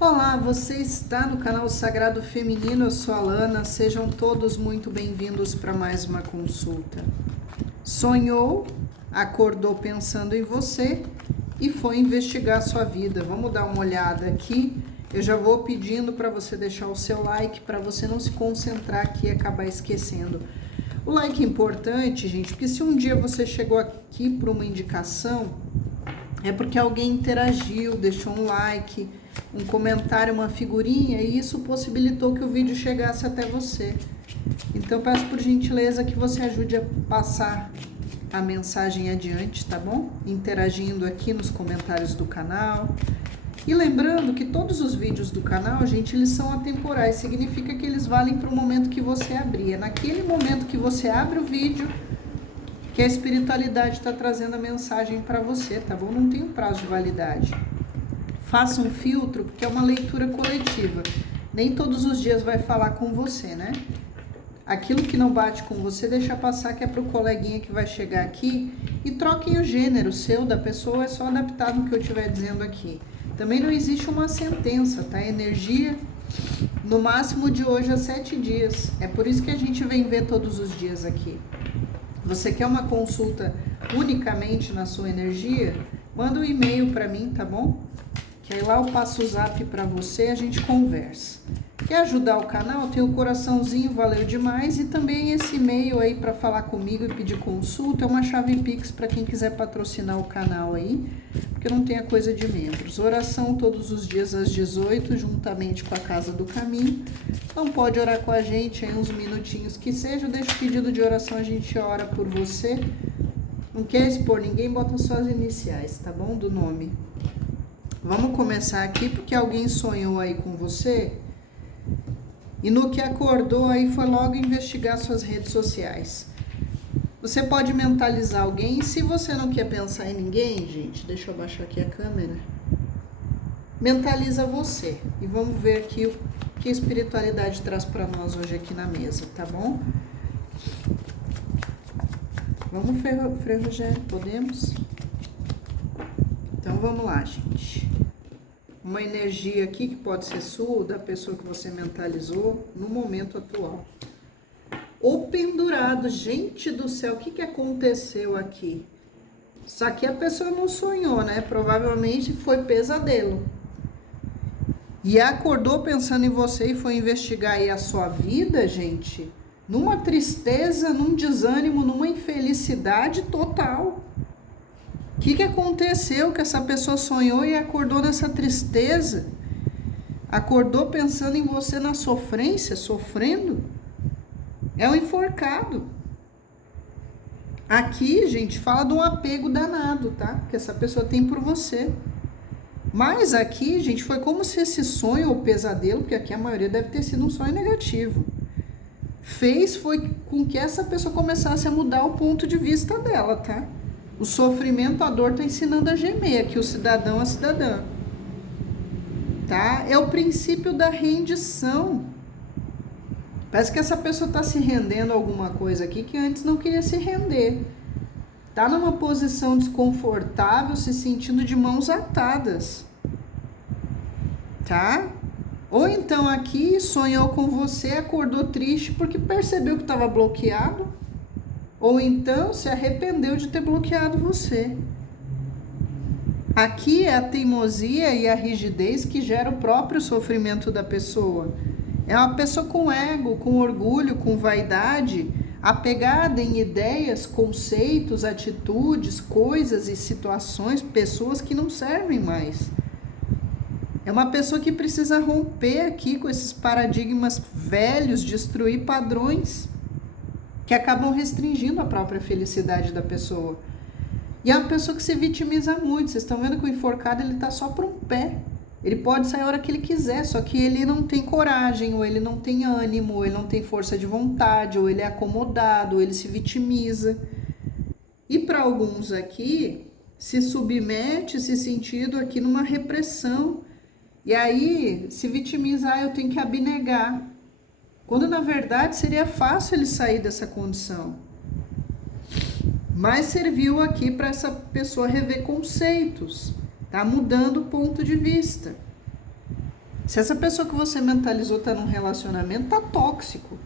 Olá, você está no canal Sagrado Feminino, eu sou a Lana, sejam todos muito bem-vindos para mais uma consulta. Sonhou, acordou pensando em você e foi investigar sua vida. Vamos dar uma olhada aqui. Eu já vou pedindo para você deixar o seu like, para você não se concentrar aqui e acabar esquecendo. O like é importante, gente, porque se um dia você chegou aqui por uma indicação, é porque alguém interagiu, deixou um like, um comentário, uma figurinha, e isso possibilitou que o vídeo chegasse até você. Então, peço por gentileza que você ajude a passar a mensagem adiante, tá bom? Interagindo aqui nos comentários do canal. E lembrando que todos os vídeos do canal, gente, eles são atemporais, significa que eles valem para o momento que você abrir. É naquele momento que você abre o vídeo que a espiritualidade está trazendo a mensagem para você, tá bom? Não tem um prazo de validade. Faça um filtro, porque é uma leitura coletiva. Nem todos os dias vai falar com você, né? Aquilo que não bate com você, deixa passar, que é pro coleguinha que vai chegar aqui. E troquem o gênero seu, da pessoa, é só adaptar no que eu estiver dizendo aqui. Também não existe uma sentença, tá? Energia, no máximo de hoje a 7 dias. É por isso que a gente vem ver todos os dias aqui. Você quer uma consulta unicamente na sua energia? Manda um e-mail para mim, tá bom? Que aí lá eu passo o zap para você e a gente conversa. Quer ajudar o canal? Tem o coraçãozinho, valeu demais. E também esse e-mail aí para falar comigo e pedir consulta é uma chave Pix para quem quiser patrocinar o canal aí, porque não tem a coisa de membros. Oração todos os dias às 18, juntamente com a Casa do Caminho. Não pode orar com a gente aí uns minutinhos que seja, deixa o pedido de oração, a gente ora por você. Não quer expor ninguém, bota só as iniciais, tá bom? Do nome. Vamos começar aqui porque alguém sonhou aí com você e no que acordou aí foi logo investigar suas redes sociais. Você pode mentalizar alguém e se você não quer pensar em ninguém, gente, deixa eu abaixar aqui a câmera. Mentaliza você e vamos ver aqui o que a espiritualidade traz para nós hoje aqui na mesa, tá bom? Vamos, Frei Rogério, podemos? Então vamos lá, gente. Uma energia aqui que pode ser sua, da pessoa que você mentalizou no momento atual. Ou pendurado, gente do céu, o que aconteceu aqui? Isso aqui a pessoa não sonhou, né? Provavelmente foi pesadelo. E acordou pensando em você e foi investigar aí a sua vida, gente, numa tristeza, num desânimo, numa infelicidade total. O que aconteceu que essa pessoa sonhou e acordou nessa tristeza? Acordou pensando em você na sofrência, sofrendo? É um enforcado. Aqui, gente, fala de um apego danado, tá? Que essa pessoa tem por você. Mas aqui, gente, foi como se esse sonho ou pesadelo, porque aqui a maioria deve ter sido um sonho negativo, foi com que essa pessoa começasse a mudar o ponto de vista dela, tá? O sofrimento, a dor está ensinando a gemer aqui, o cidadão, a cidadã. Tá? É o princípio da rendição. Parece que essa pessoa está se rendendo a alguma coisa aqui que antes não queria se render. Tá numa posição desconfortável, se sentindo de mãos atadas. Tá? Ou então aqui sonhou com você, acordou triste porque percebeu que estava bloqueado. Ou então se arrependeu de ter bloqueado você. Aqui é a teimosia e a rigidez que gera o próprio sofrimento da pessoa. É uma pessoa com ego, com orgulho, com vaidade, apegada em ideias, conceitos, atitudes, coisas e situações, pessoas que não servem mais. É uma pessoa que precisa romper aqui com esses paradigmas velhos, destruir padrões que acabam restringindo a própria felicidade da pessoa. E é uma pessoa que se vitimiza muito. Vocês estão vendo que o enforcado, ele tá só por um pé. Ele pode sair a hora que ele quiser, só que ele não tem coragem, ou ele não tem ânimo, ou ele não tem força de vontade, ou ele é acomodado, ou ele se vitimiza. E para alguns aqui, se submete se sentindo aqui numa repressão. E aí se vitimiza, eu tenho que abnegar. Quando na verdade seria fácil ele sair dessa condição. Mas serviu aqui para essa pessoa rever conceitos, tá mudando o ponto de vista. Se essa pessoa que você mentalizou está num relacionamento, tá tóxico,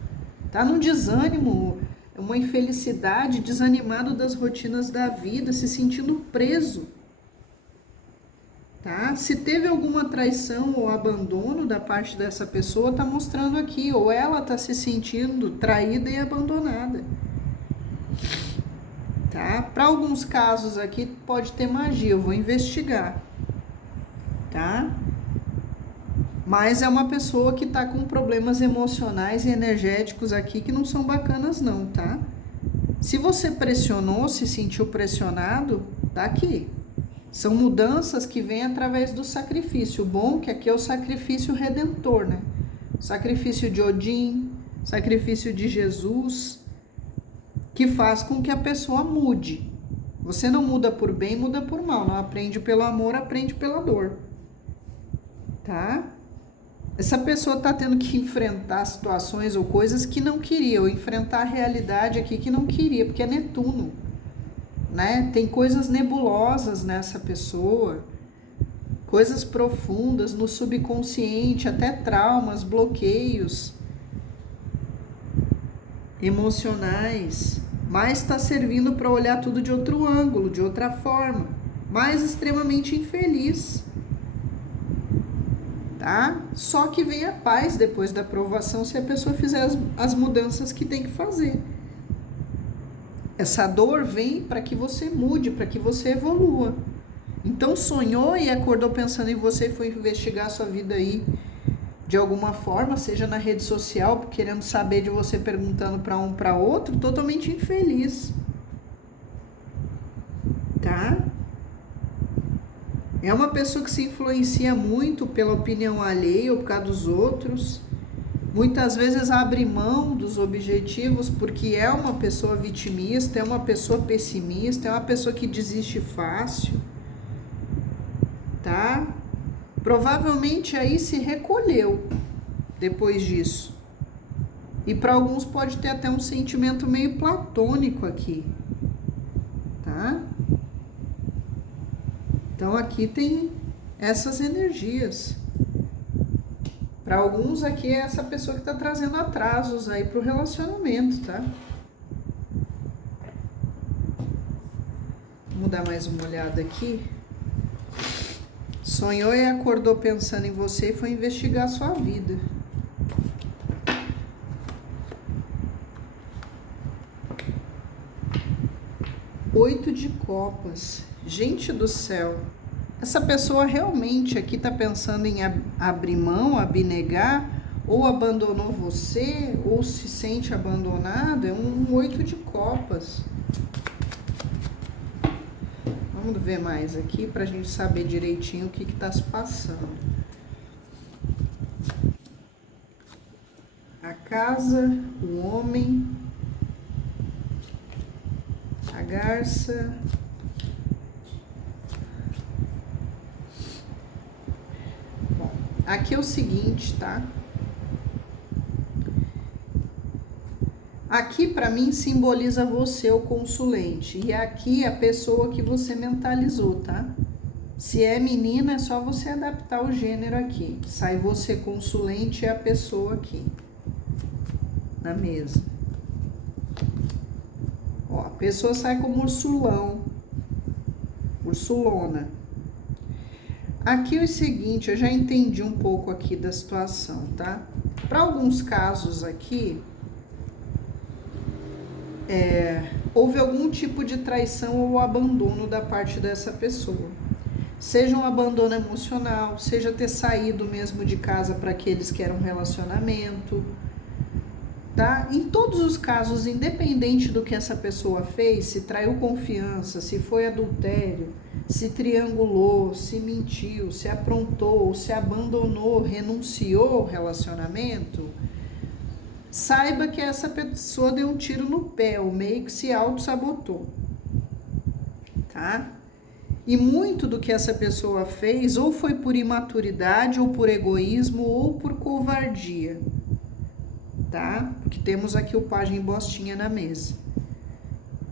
tá num desânimo, uma infelicidade, desanimado das rotinas da vida, se sentindo preso. Tá? Se teve alguma traição ou abandono da parte dessa pessoa, tá mostrando aqui, ou ela tá se sentindo traída e abandonada. Tá? Para alguns casos aqui pode ter magia, eu vou investigar. Tá? Mas é uma pessoa que tá com problemas emocionais e energéticos aqui que não são bacanas não, tá? Se você pressionou, se sentiu pressionado, tá aqui. São mudanças que vêm através do sacrifício. O bom que aqui é o sacrifício redentor, né? Sacrifício de Odin, sacrifício de Jesus, que faz com que a pessoa mude. Você não muda por bem, muda por mal. Não aprende pelo amor, aprende pela dor. Tá? Essa pessoa tá tendo que enfrentar situações ou coisas que não queria, ou enfrentar a realidade aqui que não queria, porque é Netuno. Né? Tem coisas nebulosas nessa pessoa, coisas profundas no subconsciente, até traumas, bloqueios emocionais, mas está servindo para olhar tudo de outro ângulo, de outra forma, mas extremamente infeliz. Tá? Só que vem a paz depois da aprovação se a pessoa fizer as mudanças que tem que fazer. Essa dor vem para que você mude, para que você evolua. Então sonhou e acordou pensando em você e foi investigar a sua vida aí de alguma forma, seja na rede social, querendo saber de você, perguntando para um, para outro, totalmente infeliz. Tá? É uma pessoa que se influencia muito pela opinião alheia ou por causa dos outros. Muitas vezes abre mão dos objetivos porque é uma pessoa vitimista, é uma pessoa pessimista, é uma pessoa que desiste fácil, tá? Provavelmente aí se recolheu depois disso. E para alguns pode ter até um sentimento meio platônico aqui, tá? Então aqui tem essas energias. Para alguns aqui é essa pessoa que está trazendo atrasos aí para o relacionamento, tá? Vamos dar mais uma olhada aqui. Sonhou e acordou pensando em você e foi investigar a sua vida. Oito de copas. Gente do céu. Essa pessoa realmente aqui está pensando em abrir mão, abnegar, ou abandonou você, ou se sente abandonado. É um 8 de copas. Vamos ver mais aqui para a gente saber direitinho o que está se passando. A casa, o homem, a garça. Aqui é o seguinte, tá? Aqui para mim simboliza você, o consulente, e aqui a pessoa que você mentalizou, tá? Se é menina, é só você adaptar o gênero aqui. Sai você, consulente, e a pessoa aqui na mesa. Ó, a pessoa sai como ursulão, ursulona. Aqui é o seguinte, eu já entendi um pouco aqui da situação, tá? Para alguns casos aqui, houve algum tipo de traição ou abandono da parte dessa pessoa. Seja um abandono emocional, seja ter saído mesmo de casa para aqueles que eram relacionamento, tá? Em todos os casos, independente do que essa pessoa fez, se traiu confiança, se foi adultério, se triangulou, se mentiu, se aprontou, se abandonou, renunciou ao relacionamento, saiba que essa pessoa deu um tiro no pé, ou meio que se auto-sabotou, tá? E muito do que essa pessoa fez, ou foi por imaturidade, ou por egoísmo, ou por covardia, tá? Porque temos aqui o pajem bostinha na mesa.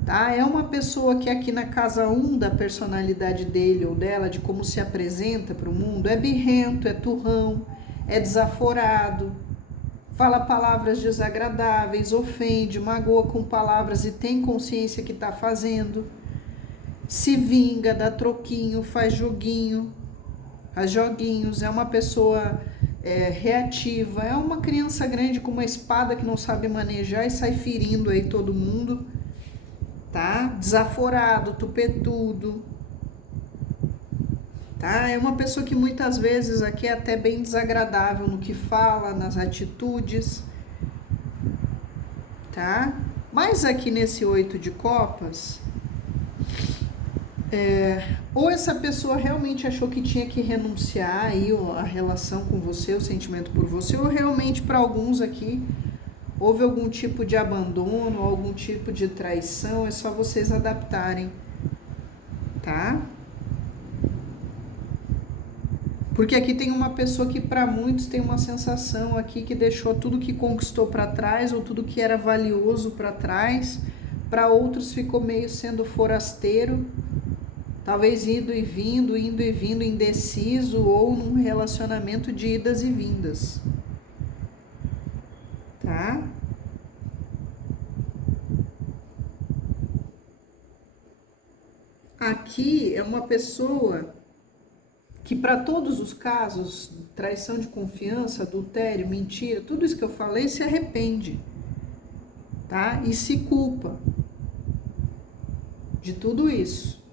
Tá? É uma pessoa que aqui na casa 1 da personalidade dele ou dela, de como se apresenta para o mundo, é birrento, é turrão, é desaforado, fala palavras desagradáveis, ofende, magoa com palavras e tem consciência que está fazendo, se vinga, dá troquinho, faz joguinhos, é uma pessoa reativa, é uma criança grande com uma espada que não sabe manejar e sai ferindo aí todo mundo, tá? Desaforado, tupetudo, tá? É uma pessoa que muitas vezes aqui é até bem desagradável no que fala, nas atitudes, tá? Mas aqui nesse 8 de copas, ou essa pessoa realmente achou que tinha que renunciar aí a relação com você, o sentimento por você, ou realmente para alguns aqui houve algum tipo de abandono, algum tipo de traição, é só vocês adaptarem, tá? Porque aqui tem uma pessoa que para muitos tem uma sensação aqui que deixou tudo que conquistou para trás ou tudo que era valioso para trás, para outros ficou meio sendo forasteiro, talvez indo e vindo, indeciso ou num relacionamento de idas e vindas, tá? Aqui é uma pessoa que para todos os casos, traição de confiança, adultério, mentira, tudo isso que eu falei, se arrepende, tá? E se culpa de tudo isso.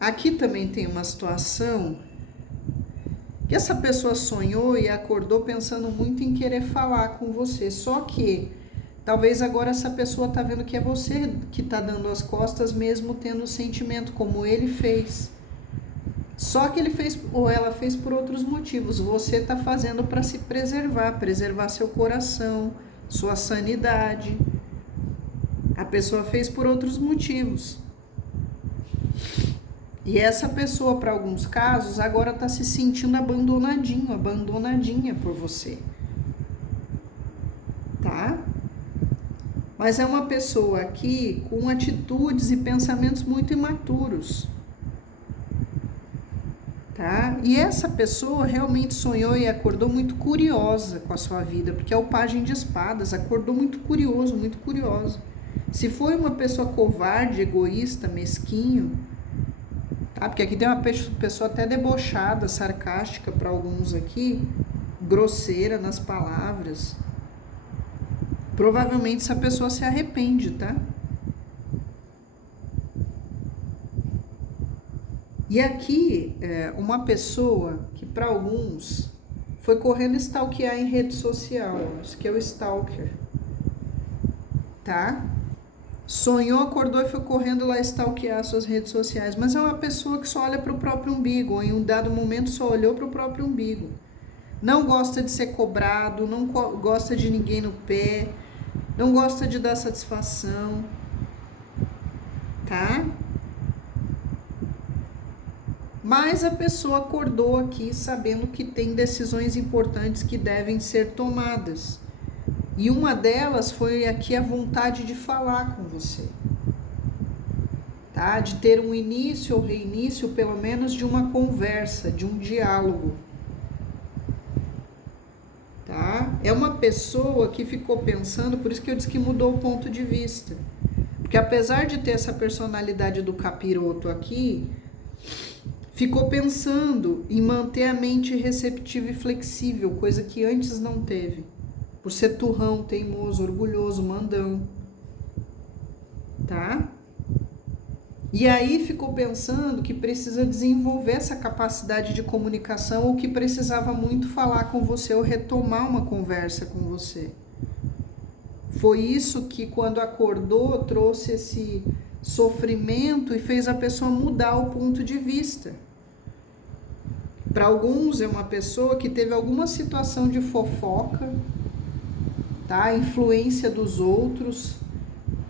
Aqui também tem uma situação que essa pessoa sonhou e acordou pensando muito em querer falar com você, só que talvez agora essa pessoa tá vendo que é você que tá dando as costas mesmo tendo o sentimento como ele fez. Só que ele fez ou ela fez por outros motivos. Você tá fazendo para se preservar seu coração, sua sanidade. A pessoa fez por outros motivos. E essa pessoa, para alguns casos, agora está se sentindo abandonadinha por você. Tá? Mas é uma pessoa aqui com atitudes e pensamentos muito imaturos. Tá? E essa pessoa realmente sonhou e acordou muito curiosa com a sua vida, porque é o Pajem de Espadas, acordou muito curioso, muito curiosa. Se foi uma pessoa covarde, egoísta, mesquinho, tá? Porque aqui tem uma pessoa até debochada, sarcástica para alguns aqui, grosseira nas palavras. Provavelmente essa pessoa se arrepende, tá? E aqui, uma pessoa que para alguns foi correndo stalkear em rede social, isso que é o stalker, tá? Sonhou, acordou e foi correndo lá stalkear suas redes sociais, mas é uma pessoa que só olha para o próprio umbigo, ou em um dado momento só olhou para o próprio umbigo. Não gosta de ser cobrado, não gosta de ninguém no pé, não gosta de dar satisfação, tá? Mas a pessoa acordou aqui sabendo que tem decisões importantes que devem ser tomadas. E uma delas foi aqui a vontade de falar com você. Tá? De ter um início ou reinício, pelo menos, de uma conversa, de um diálogo. Tá? É uma pessoa que ficou pensando, por isso que eu disse que mudou o ponto de vista. Porque apesar de ter essa personalidade do capiroto aqui, ficou pensando em manter a mente receptiva e flexível, coisa que antes não teve. Por ser turrão, teimoso, orgulhoso, mandão. Tá? E aí ficou pensando que precisa desenvolver essa capacidade de comunicação ou que precisava muito falar com você ou retomar uma conversa com você. Foi isso que quando acordou trouxe esse sofrimento e fez a pessoa mudar o ponto de vista. Para alguns é uma pessoa que teve alguma situação de fofoca, tá? Influência dos outros.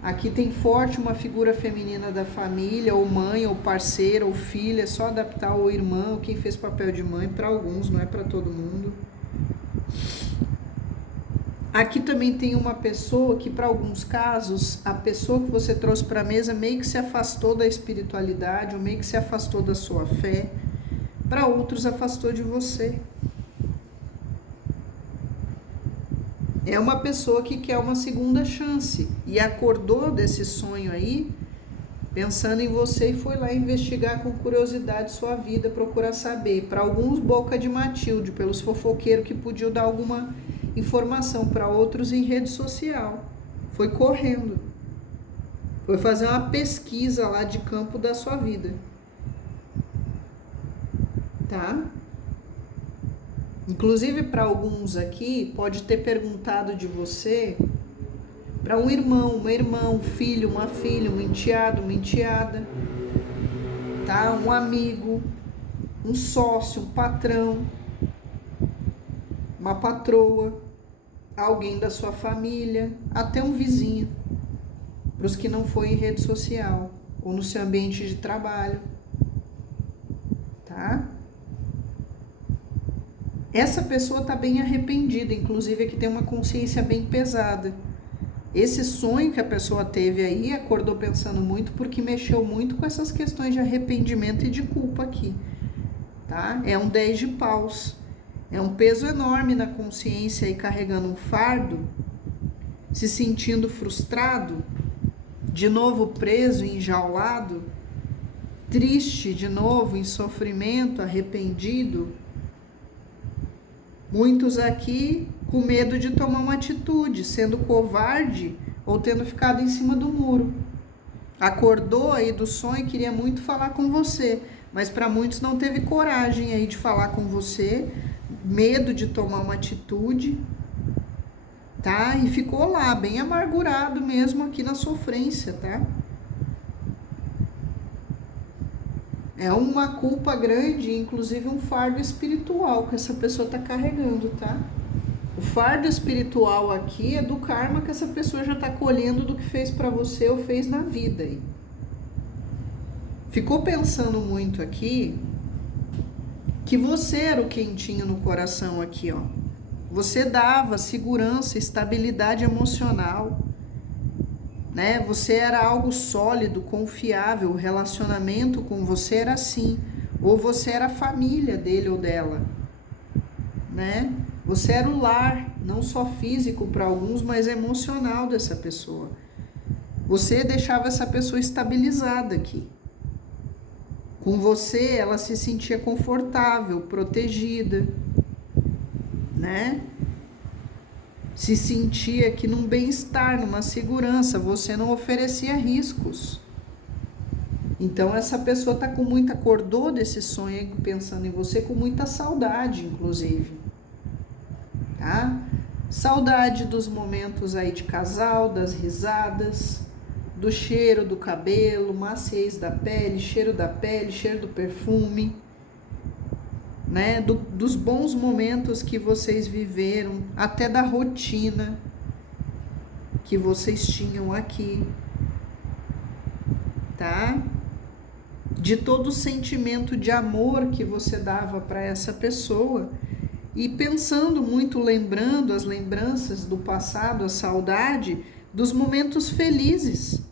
Aqui tem forte uma figura feminina da família, ou mãe, ou parceira, ou filha, é só adaptar o irmão, quem fez papel de mãe, para alguns, não é para todo mundo. Aqui também tem uma pessoa que, para alguns casos, a pessoa que você trouxe para a mesa meio que se afastou da espiritualidade, ou meio que se afastou da sua fé, para outros afastou de você. É uma pessoa que quer uma segunda chance e acordou desse sonho aí, pensando em você, e foi lá investigar com curiosidade sua vida, procurar saber. Para alguns, boca de Matilde, pelos fofoqueiros que podiam dar alguma informação, para outros em rede social. Foi correndo. Foi fazer uma pesquisa lá de campo da sua vida. Tá? Inclusive, para alguns aqui, pode ter perguntado de você para um irmão, uma irmã, um filho, uma filha, um enteado, uma enteada, tá? Um amigo, um sócio, um patrão, uma patroa, alguém da sua família, até um vizinho, para os que não foi em rede social ou no seu ambiente de trabalho, tá? Essa pessoa está bem arrependida, inclusive é que tem uma consciência bem pesada. Esse sonho que a pessoa teve aí, acordou pensando muito, porque mexeu muito com essas questões de arrependimento e de culpa aqui, tá? É um 10 de paus. É um peso enorme na consciência aí, carregando um fardo, se sentindo frustrado, de novo preso, enjaulado, triste de novo, em sofrimento, arrependido. Muitos aqui com medo de tomar uma atitude, sendo covarde ou tendo ficado em cima do muro. Acordou aí do sonho e queria muito falar com você, mas para muitos não teve coragem aí de falar com você, medo de tomar uma atitude, tá? E ficou lá, bem amargurado mesmo aqui na sofrência, tá? É uma culpa grande, inclusive um fardo espiritual que essa pessoa está carregando, tá? O fardo espiritual aqui é do karma que essa pessoa já está colhendo do que fez para você ou fez na vida. Aí. Ficou pensando muito aqui que você era o quentinho no coração aqui, ó. Você dava segurança, estabilidade emocional, né? Você era algo sólido, confiável, o relacionamento com você era assim, ou você era a família dele ou dela, né? Você era o lar, não só físico para alguns, mas emocional dessa pessoa. Você deixava essa pessoa estabilizada aqui. Com você, ela se sentia confortável, protegida, né? Se sentia aqui num bem-estar, numa segurança, você não oferecia riscos. Então essa pessoa tá com muita, acordou desse sonho pensando em você com muita saudade, inclusive. Tá? Saudade dos momentos aí de casal, das risadas, do cheiro do cabelo, maciez da pele, cheiro do perfume, né? Dos bons momentos que vocês viveram, até da rotina que vocês tinham aqui, tá? De todo o sentimento de amor que você dava para essa pessoa e pensando muito, lembrando as lembranças do passado, a saudade dos momentos felizes.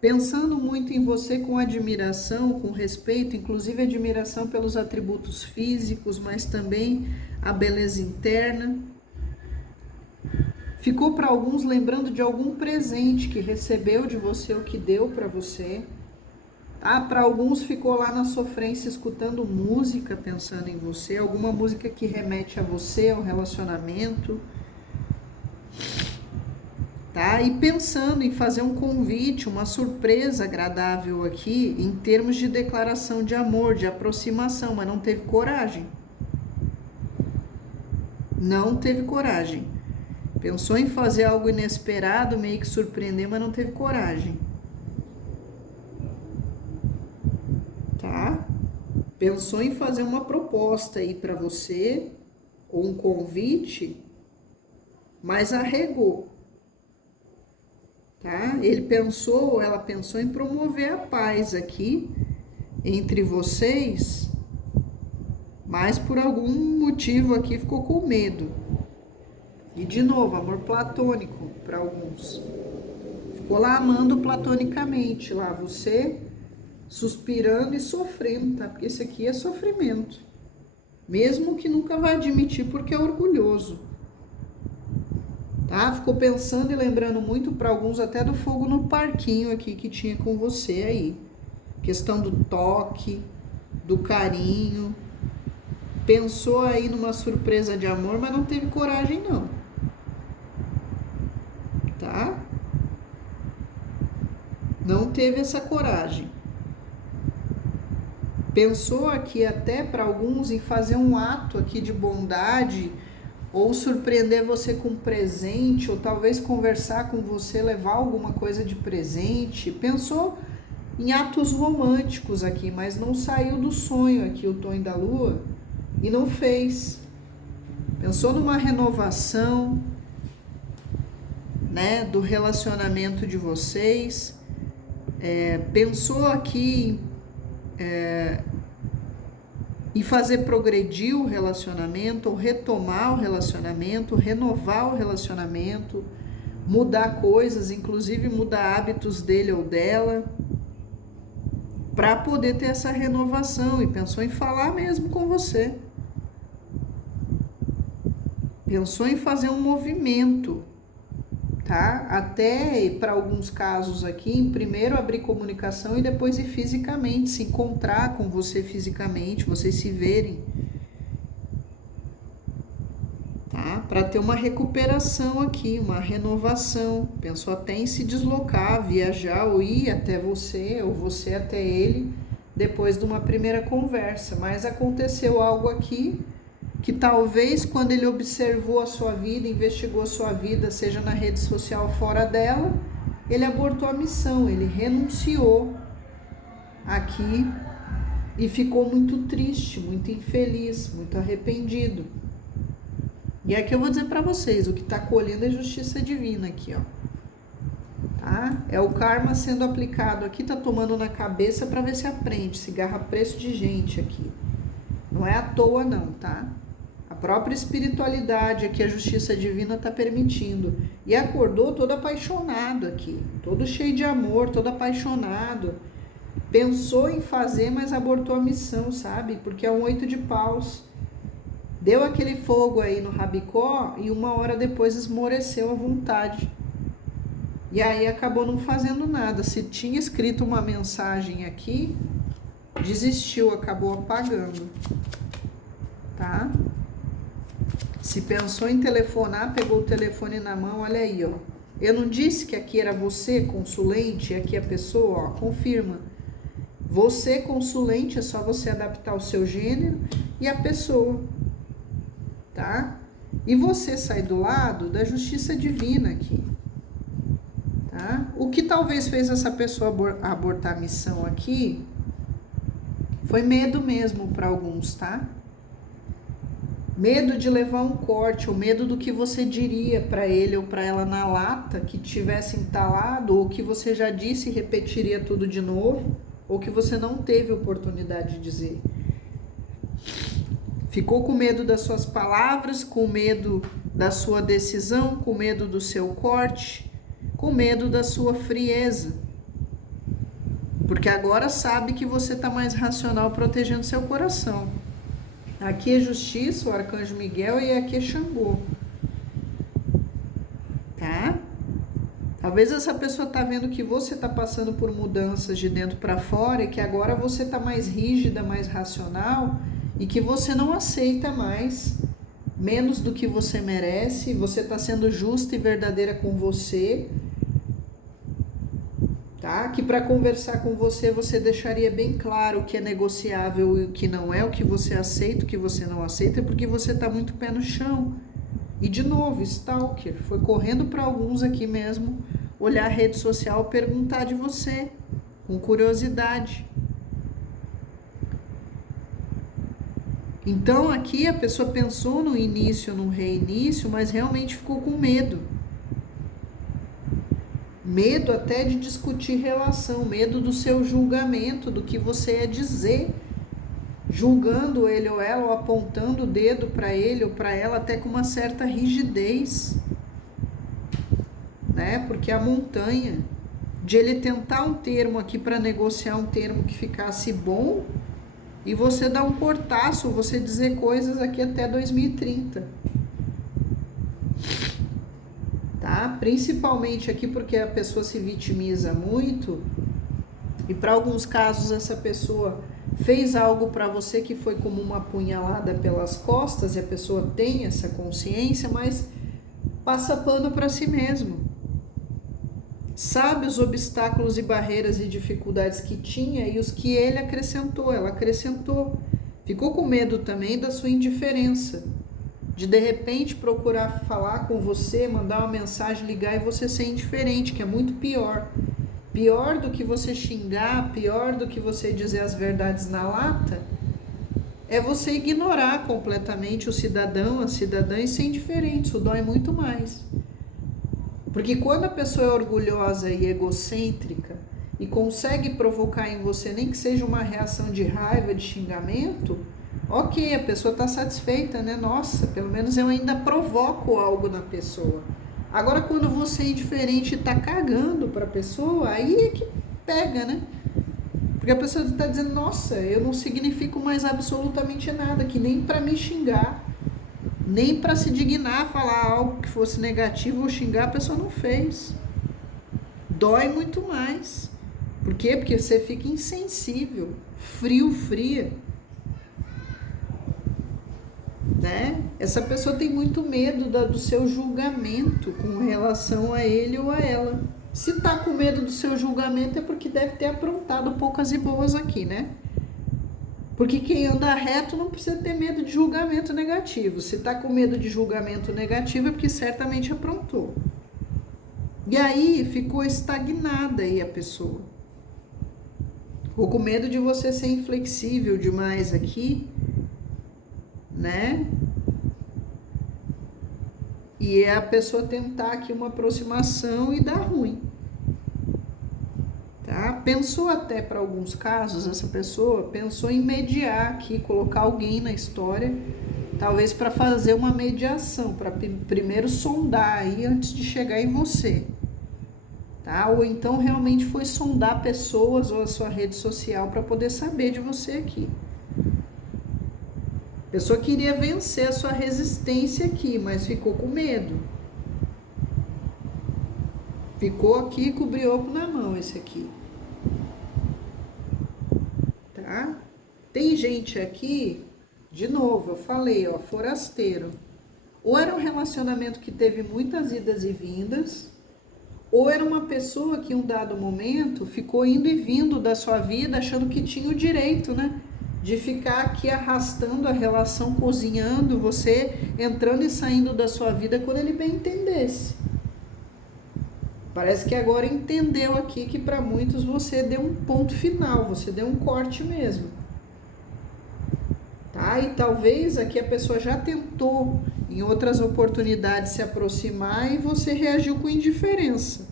Pensando muito em você com admiração, com respeito, inclusive admiração pelos atributos físicos, mas também a beleza interna. Ficou para alguns lembrando de algum presente que recebeu de você ou que deu para você. Para alguns ficou lá na sofrência escutando música, pensando em você, alguma música que remete a você, ao relacionamento. Tá? E pensando em fazer um convite, uma surpresa agradável aqui, em termos de declaração de amor, de aproximação, mas não teve coragem. Não teve coragem. Pensou em fazer algo inesperado, meio que surpreender, mas não teve coragem. Tá? Pensou em fazer uma proposta aí para você, ou um convite, mas arregou. Tá? Ele pensou, ela pensou em promover a paz aqui entre vocês, mas por algum motivo aqui ficou com medo. E de novo, amor platônico para alguns. Ficou lá amando platonicamente, lá você suspirando e sofrendo, tá? Porque esse aqui é sofrimento. Mesmo que nunca vai admitir porque é orgulhoso. tá? Ficou pensando e lembrando muito para alguns até do fogo no parquinho aqui que tinha com você aí. Questão do toque, do carinho. Pensou aí numa surpresa de amor, mas não teve coragem não. Tá? Não teve essa coragem. Pensou aqui até para alguns em fazer um ato aqui de bondade, ou surpreender você com um presente, ou talvez conversar com você, levar alguma coisa de presente. Pensou em atos românticos aqui, mas não saiu do sonho aqui o Tonho da Lua e não fez. Pensou numa renovação, né, do relacionamento de vocês. Pensou aqui em fazer progredir o relacionamento, ou retomar o relacionamento, renovar o relacionamento, mudar coisas, inclusive mudar hábitos dele ou dela, para poder ter essa renovação. E pensou em falar mesmo com você. Pensou em fazer um movimento, tá? Até para alguns casos aqui, em primeiro abrir comunicação e depois ir fisicamente, se encontrar com você fisicamente, vocês se verem, tá? Para ter uma recuperação aqui, uma renovação. Pensou até em se deslocar, viajar ou ir até você, ou você até ele, depois de uma primeira conversa. Mas aconteceu algo aqui que talvez quando ele observou a sua vida, investigou a sua vida, seja na rede social ou fora dela, ele abortou a missão, ele renunciou aqui e ficou muito triste, muito infeliz, muito arrependido. E aqui eu vou dizer para vocês, o que está colhendo é justiça divina aqui, ó. Tá? É o karma sendo aplicado aqui, tá tomando na cabeça para ver se aprende, se agarra preço de gente aqui. Não é à toa não, tá? A própria espiritualidade aqui, a justiça divina está permitindo. E acordou todo apaixonado aqui, todo cheio de amor, todo apaixonado. Pensou em fazer, mas abortou a missão, sabe? Porque é um 8 de paus. Deu aquele fogo aí no rabicó e uma hora depois esmoreceu a vontade. E aí acabou não fazendo nada. Se tinha escrito uma mensagem aqui, desistiu, acabou apagando. Tá? Se pensou em telefonar, pegou o telefone na mão, olha aí, ó. Eu não disse que aqui era você, consulente, e aqui a pessoa, ó, confirma. Você, consulente, é só você adaptar o seu gênero e a pessoa, tá? E você sai do lado da justiça divina aqui, tá? O que talvez fez essa pessoa abortar a missão aqui foi medo mesmo para alguns, tá? Medo de levar um corte, ou medo do que você diria para ele ou para ela na lata, que tivesse entalado, ou que você já disse e repetiria tudo de novo, ou que você não teve oportunidade de dizer. Ficou com medo das suas palavras, com medo da sua decisão, com medo do seu corte, com medo da sua frieza. Porque agora sabe que você está mais racional protegendo seu coração. Aqui é justiça, o arcanjo Miguel, e aqui é Xangô. Tá? Talvez essa pessoa tá vendo que você está passando por mudanças de dentro para fora e que agora você está mais rígida, mais racional e que você não aceita mais menos do que você merece, você está sendo justa e verdadeira com você, tá? Que para conversar com você, você deixaria bem claro o que é negociável e o que não é, o que você aceita, o que você não aceita, porque você está muito pé no chão. E de novo, stalker, foi correndo para alguns aqui mesmo, olhar a rede social, perguntar de você, com curiosidade. Então aqui a pessoa pensou no início, no reinício, mas realmente ficou com medo. Medo até de discutir relação, medo do seu julgamento, do que você ia dizer, julgando ele ou ela, ou apontando o dedo para ele ou para ela, até com uma certa rigidez, né? Porque a montanha, de ele tentar um termo aqui para negociar um termo que ficasse bom, e você dar um cortaço, você dizer coisas aqui até 2030. tá? Principalmente aqui porque a pessoa se vitimiza muito e para alguns casos essa pessoa fez algo para você que foi como uma punhalada pelas costas e a pessoa tem essa consciência, mas passa pano para si mesmo. Sabe os obstáculos e barreiras e dificuldades que tinha e os que ele acrescentou, ela acrescentou. Ficou com medo também da sua indiferença, de repente procurar falar com você, mandar uma mensagem, ligar e você ser indiferente, que é muito pior. Pior do que você xingar, pior do que você dizer as verdades na lata, é você ignorar completamente o cidadão, a cidadã e ser indiferente. Isso dói muito mais. Porque quando a pessoa é orgulhosa e egocêntrica e consegue provocar em você, nem que seja uma reação de raiva, de xingamento, ok, a pessoa está satisfeita, né? Nossa, pelo menos eu ainda provoco algo na pessoa. Agora, quando você é indiferente e está cagando para a pessoa, aí é que pega, né? Porque a pessoa está dizendo, nossa, eu não significo mais absolutamente nada, que nem para me xingar, nem para se dignar, falar algo que fosse negativo ou xingar, a pessoa não fez. Dói muito mais. Por quê? Porque você fica insensível, frio, fria. Né? Essa pessoa tem muito medo do seu julgamento com relação a ele ou a ela. Se está com medo do seu julgamento é porque deve ter aprontado poucas e boas aqui, né? Porque quem anda reto não precisa ter medo de julgamento negativo. Se está com medo de julgamento negativo é porque certamente aprontou. E aí ficou estagnada aí a pessoa. Ficou com medo de você ser inflexível demais aqui, né? E é a pessoa tentar aqui uma aproximação e dar ruim. Tá? Pensou até para alguns casos, essa pessoa pensou em mediar aqui, colocar alguém na história, talvez para fazer uma mediação, para primeiro sondar aí antes de chegar em você. Tá? Ou então realmente foi sondar pessoas ou a sua rede social para poder saber de você aqui. A pessoa queria vencer a sua resistência aqui, mas ficou com medo. Ficou aqui com o brioco na mão esse aqui. Tá? Tem gente aqui, de novo, eu falei, ó, forasteiro. Ou era um relacionamento que teve muitas idas e vindas, ou era uma pessoa que em um dado momento ficou indo e vindo da sua vida achando que tinha o direito, né? De ficar aqui arrastando a relação, cozinhando você, entrando e saindo da sua vida quando ele bem entendesse. Parece que agora entendeu aqui que para muitos você deu um ponto final, você deu um corte mesmo. Tá? E talvez aqui a pessoa já tentou em outras oportunidades se aproximar e você reagiu com indiferença.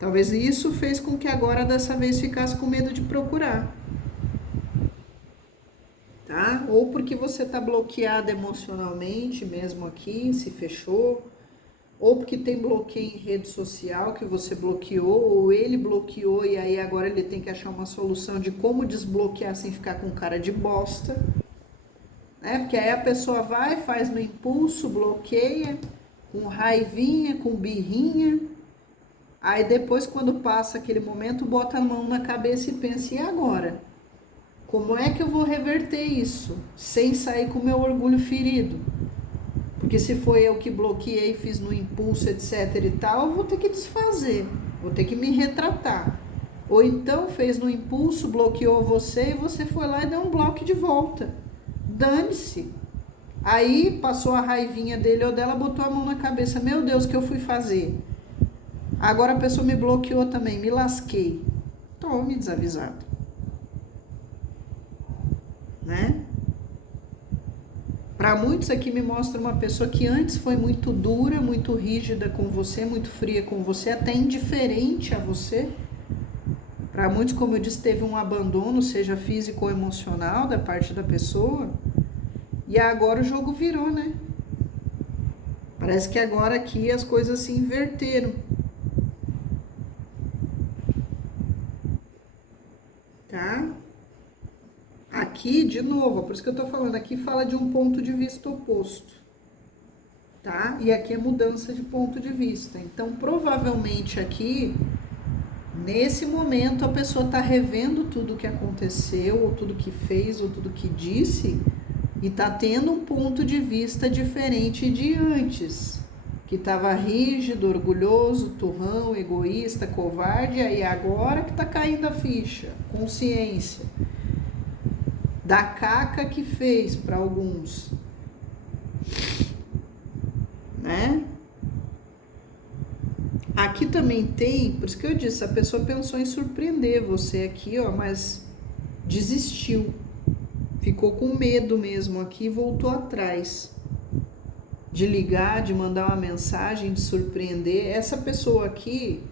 Talvez isso fez com que agora dessa vez ficasse com medo de procurar. Tá? Ou porque você está bloqueado emocionalmente mesmo aqui, se fechou, ou porque tem bloqueio em rede social que você bloqueou, ou ele bloqueou e aí agora ele tem que achar uma solução de como desbloquear sem ficar com cara de bosta, né? Porque aí a pessoa vai, faz no impulso, bloqueia, com raivinha, com birrinha, aí depois quando passa aquele momento, bota a mão na cabeça e pensa, e agora? Como é que eu vou reverter isso, sem sair com o meu orgulho ferido? Porque se foi eu que bloqueei, fiz no impulso, etc e tal, eu vou ter que desfazer, vou ter que me retratar. Ou então fez no impulso, bloqueou você e você foi lá e deu um bloco de volta. Dane-se. Aí passou a raivinha dele ou dela, botou a mão na cabeça. Meu Deus, o que eu fui fazer? Agora a pessoa me bloqueou também, me lasquei. Tome desavisado. Né? Para muitos aqui me mostra uma pessoa que antes foi muito dura, muito rígida com você, muito fria com você, até indiferente a você. Para muitos, como eu disse, teve um abandono, seja físico ou emocional, da parte da pessoa. E agora o jogo virou, né? Parece que agora aqui as coisas se inverteram. Tá? Aqui, de novo, por isso que eu tô falando, aqui fala de um ponto de vista oposto. tá? E aqui é mudança de ponto de vista. Então, provavelmente aqui, nesse momento, a pessoa está revendo tudo que aconteceu, ou tudo que fez, ou tudo que disse, e está tendo um ponto de vista diferente de antes, que estava rígido, orgulhoso, turrão, egoísta, covarde, e aí agora que está caindo a ficha, consciência da caca que fez para alguns, né? Aqui também tem, por isso que eu disse, a pessoa pensou em surpreender você aqui, ó, mas desistiu. Ficou com medo mesmo aqui e voltou atrás. De ligar, de mandar uma mensagem, de surpreender. Essa pessoa aqui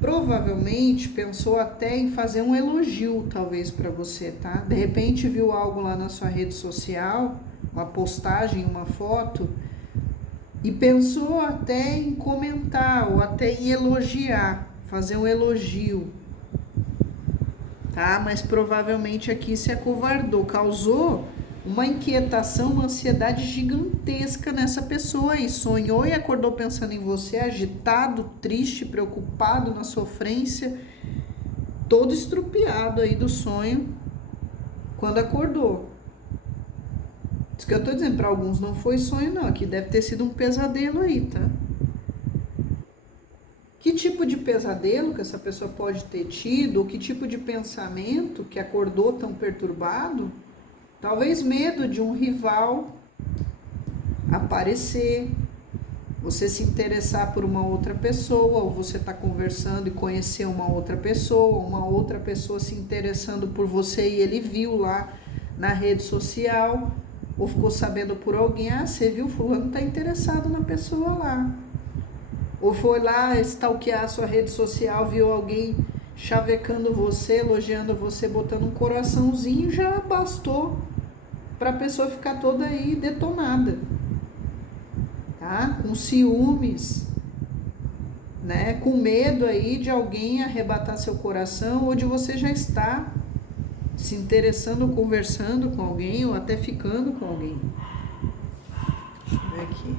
provavelmente pensou até em fazer um elogio, talvez, para você, tá? De repente viu algo lá na sua rede social, uma postagem, uma foto, e pensou até em comentar ou até em elogiar, fazer um elogio, tá? Mas provavelmente aqui se acovardou, causou uma inquietação, uma ansiedade gigantesca nessa pessoa e sonhou e acordou pensando em você, agitado, triste, preocupado, na sofrência, todo estrupiado aí do sonho quando acordou. Isso que eu tô dizendo, para alguns não foi sonho não, aqui deve ter sido um pesadelo aí, tá? Que tipo de pesadelo que essa pessoa pode ter tido, ou que tipo de pensamento que acordou tão perturbado? Talvez medo de um rival aparecer, você se interessar por uma outra pessoa, ou você tá conversando e conhecer uma outra pessoa se interessando por você e ele viu lá na rede social, ou ficou sabendo por alguém, você viu, fulano tá interessado na pessoa lá. Ou foi lá stalkear a sua rede social, viu alguém chavecando você, elogiando você, botando um coraçãozinho, já bastou para a pessoa ficar toda aí detonada, tá? Com ciúmes, né? Com medo aí de alguém arrebatar seu coração ou de você já estar se interessando, conversando com alguém ou até ficando com alguém. Deixa eu ver aqui.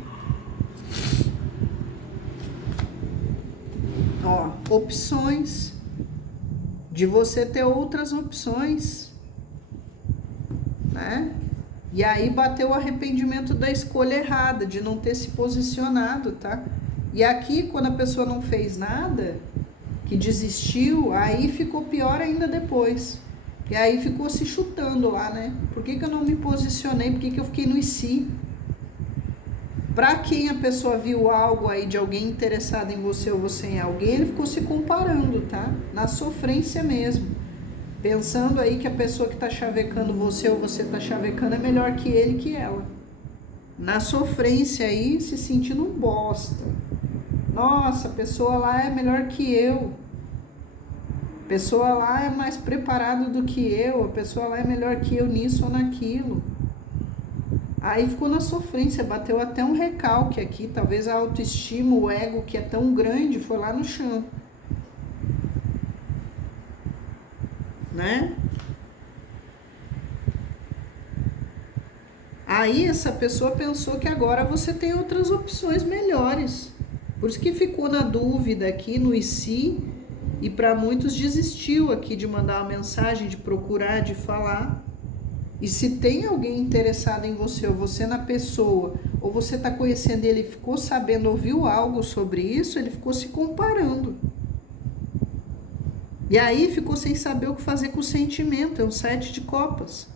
Ó, opções, de você ter outras opções, né? E aí bateu o arrependimento da escolha errada, de não ter se posicionado, tá? E aqui, quando a pessoa não fez nada, que desistiu, aí ficou pior ainda depois. E aí ficou se chutando lá, né? Por que eu não me posicionei? Por que eu fiquei no si? Para quem a pessoa viu algo aí de alguém interessado em você ou você em alguém, ele ficou se comparando, tá? Na sofrência mesmo. Pensando aí que a pessoa que tá chavecando você ou você tá chavecando é melhor que ele, que ela. Na sofrência aí, se sentindo um bosta. Nossa, a pessoa lá é melhor que eu. A pessoa lá é mais preparada do que eu. A pessoa lá é melhor que eu nisso ou naquilo. Aí ficou na sofrência, bateu até um recalque aqui, talvez a autoestima, o ego que é tão grande, foi lá no chão. Né? Aí essa pessoa pensou que agora você tem outras opções melhores. Por isso que ficou na dúvida aqui no IC e para muitos desistiu aqui de mandar uma mensagem, de procurar, de falar. E se tem alguém interessado em você, ou você na pessoa, ou você está conhecendo ele, ficou sabendo, ouviu algo sobre isso, ele ficou se comparando. E aí ficou sem saber o que fazer com o sentimento, é um 7 de copas.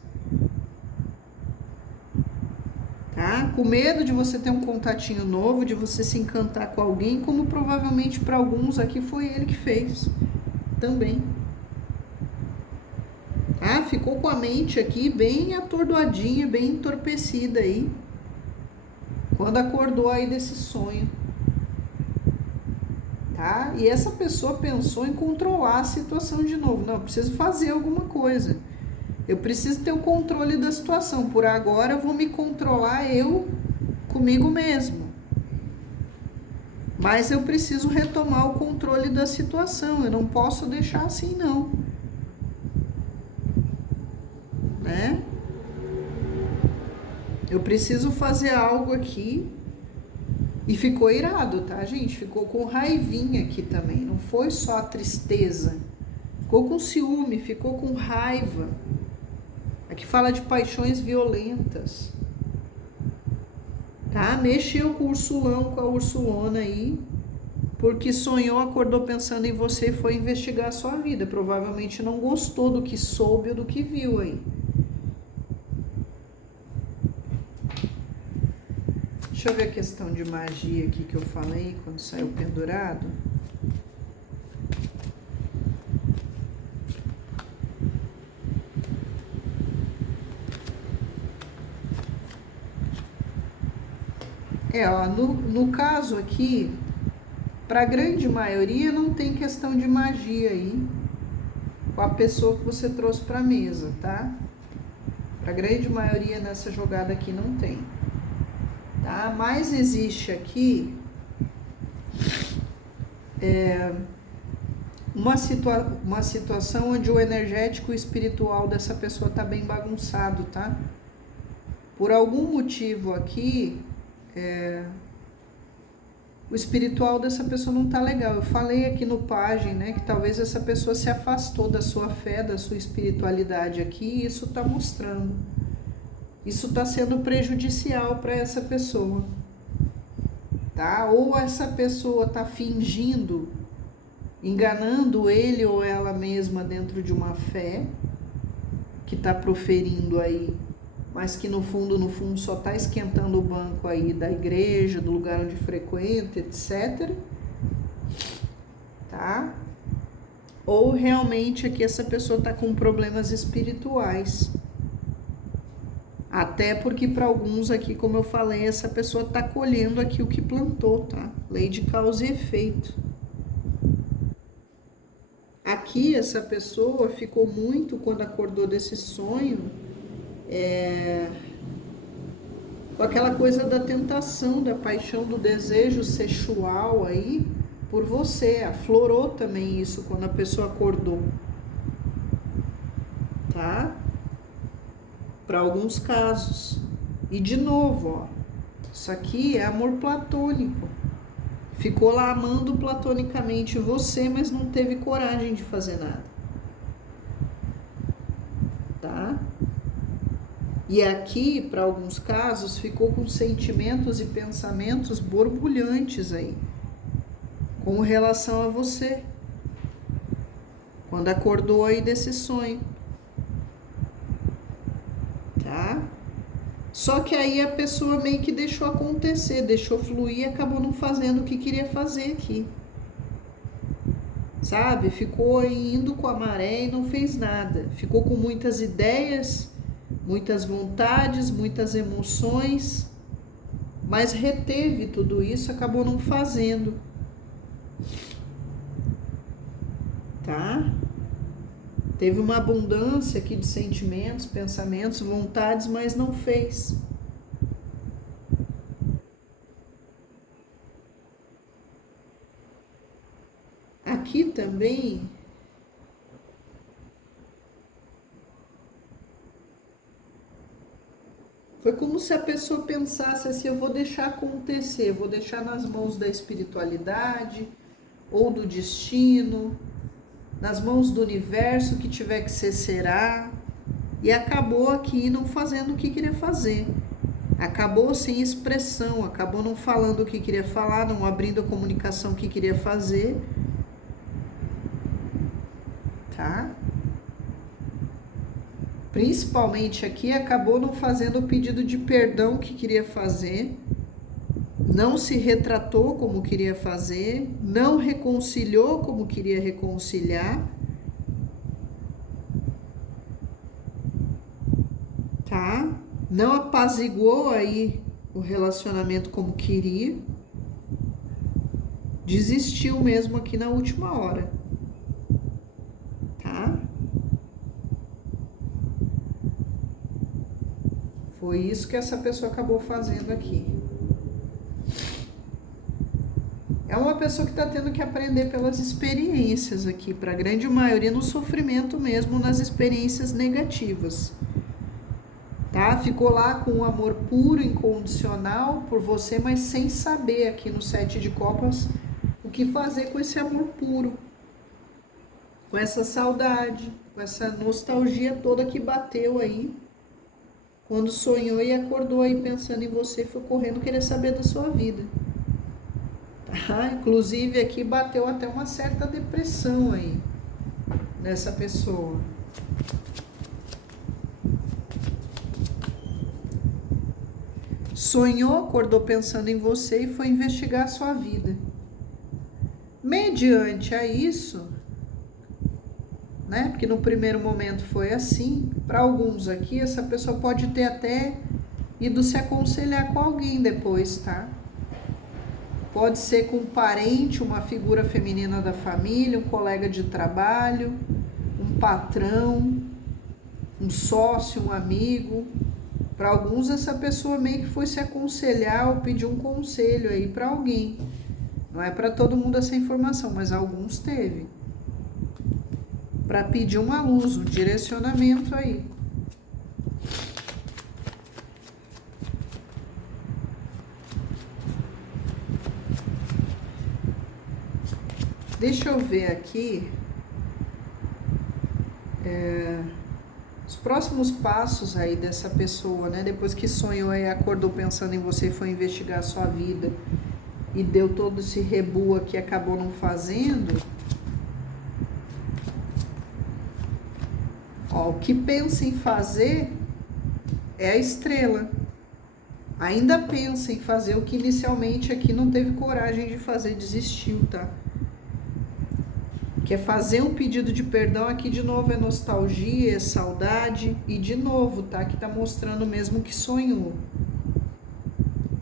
Tá? Com medo de você ter um contatinho novo, de você se encantar com alguém, como provavelmente para alguns aqui foi ele que fez também. Ah, ficou com a mente aqui bem atordoadinha, bem entorpecida aí, quando acordou aí desse sonho, tá? E essa pessoa pensou em controlar a situação de novo. Não, eu preciso fazer alguma coisa. Eu preciso ter o controle da situação. Por agora eu vou me controlar eu comigo mesmo. Mas eu preciso retomar o controle da situação. Eu não posso deixar assim, não. Né? Eu preciso fazer algo aqui E ficou irado, tá, gente? Ficou com raivinha aqui também. Não foi só a tristeza. Ficou com ciúme, ficou com raiva. Aqui fala de paixões violentas. Tá? Mexeu com o Ursulão, com a Ursulona aí. Porque sonhou, acordou pensando em você e foi investigar a sua vida. Provavelmente não gostou do que soube ou do que viu aí. Deixa eu ver a questão de magia aqui que eu falei quando saiu pendurado. Ó, no caso aqui, para a grande maioria não tem questão de magia aí com a pessoa que você trouxe para a mesa, tá? Para a grande maioria nessa jogada aqui não tem. Tá? Mas existe aqui uma situação onde o energético e espiritual dessa pessoa tá bem bagunçado, tá? Por algum motivo aqui, o espiritual dessa pessoa não tá legal. Eu falei aqui no Pagem, né, que talvez essa pessoa se afastou da sua fé, da sua espiritualidade aqui, e isso tá mostrando. Isso está sendo prejudicial para essa pessoa, tá? Ou essa pessoa está fingindo, enganando ele ou ela mesma dentro de uma fé que está proferindo aí, mas que no fundo só está esquentando o banco aí da igreja, do lugar onde frequenta, etc. Tá? Ou realmente aqui essa pessoa está com problemas espirituais. Até porque para alguns aqui, como eu falei, essa pessoa está colhendo aqui o que plantou, tá? Lei de causa e efeito. Aqui essa pessoa ficou muito, quando acordou desse sonho, com aquela coisa da tentação, da paixão, do desejo sexual aí por você. Aflorou também isso quando a pessoa acordou, tá? Para alguns casos. E de novo, ó, isso aqui é amor platônico. Ficou lá amando platonicamente você, mas não teve coragem de fazer nada. Tá? E aqui, para alguns casos, ficou com sentimentos e pensamentos borbulhantes aí, com relação a você, quando acordou aí desse sonho. Tá? Só que aí a pessoa meio que deixou acontecer, deixou fluir e acabou não fazendo o que queria fazer aqui. Sabe? Ficou indo com a maré e não fez nada. Ficou com muitas ideias, muitas vontades, muitas emoções, mas reteve tudo isso, acabou não fazendo. Tá? Teve uma abundância aqui de sentimentos, pensamentos, vontades, mas não fez. Aqui também foi como se a pessoa pensasse assim: eu vou deixar acontecer, vou deixar nas mãos da espiritualidade ou do destino, nas mãos do universo, que tiver que ser, será. E acabou aqui não fazendo o que queria fazer. Acabou sem expressão, acabou não falando o que queria falar, não abrindo a comunicação que queria fazer. Tá? Principalmente aqui, acabou não fazendo o pedido de perdão que queria fazer, não se retratou como queria fazer, não reconciliou como queria reconciliar, tá? Não apaziguou aí o relacionamento como queria, desistiu mesmo aqui na última hora, tá? Foi isso que essa pessoa acabou fazendo aqui. É uma pessoa que está tendo que aprender pelas experiências aqui, para a grande maioria no sofrimento mesmo, nas experiências negativas. tá? Ficou lá com um amor puro, incondicional por você, mas sem saber aqui no 7 de copas o que fazer com esse amor puro, com essa saudade, com essa nostalgia toda que bateu aí, quando sonhou e acordou aí pensando em você, foi correndo querer saber da sua vida. Tá? Inclusive aqui bateu até uma certa depressão aí nessa pessoa. Sonhou, acordou pensando em você e foi investigar a sua vida. Mediante a isso, né? Porque no primeiro momento foi assim, para alguns aqui, essa pessoa pode ter até ido se aconselhar com alguém depois, tá? Pode ser com um parente, uma figura feminina da família, um colega de trabalho, um patrão, um sócio, um amigo. Para alguns, essa pessoa meio que foi se aconselhar ou pedir um conselho aí para alguém. Não é para todo mundo essa informação, mas alguns teve. Para pedir uma luz, um direcionamento aí. Deixa eu ver aqui. Os próximos passos aí dessa pessoa, né? Depois que sonhou e acordou pensando em você e foi investigar a sua vida e deu todo esse rebu aqui e acabou não fazendo. Ó, o que pensa em fazer é a estrela. Ainda pensa em fazer o que inicialmente aqui não teve coragem de fazer, desistiu, tá? Quer fazer um pedido de perdão, aqui de novo é nostalgia, é saudade, e de novo, tá? Que tá mostrando mesmo que sonhou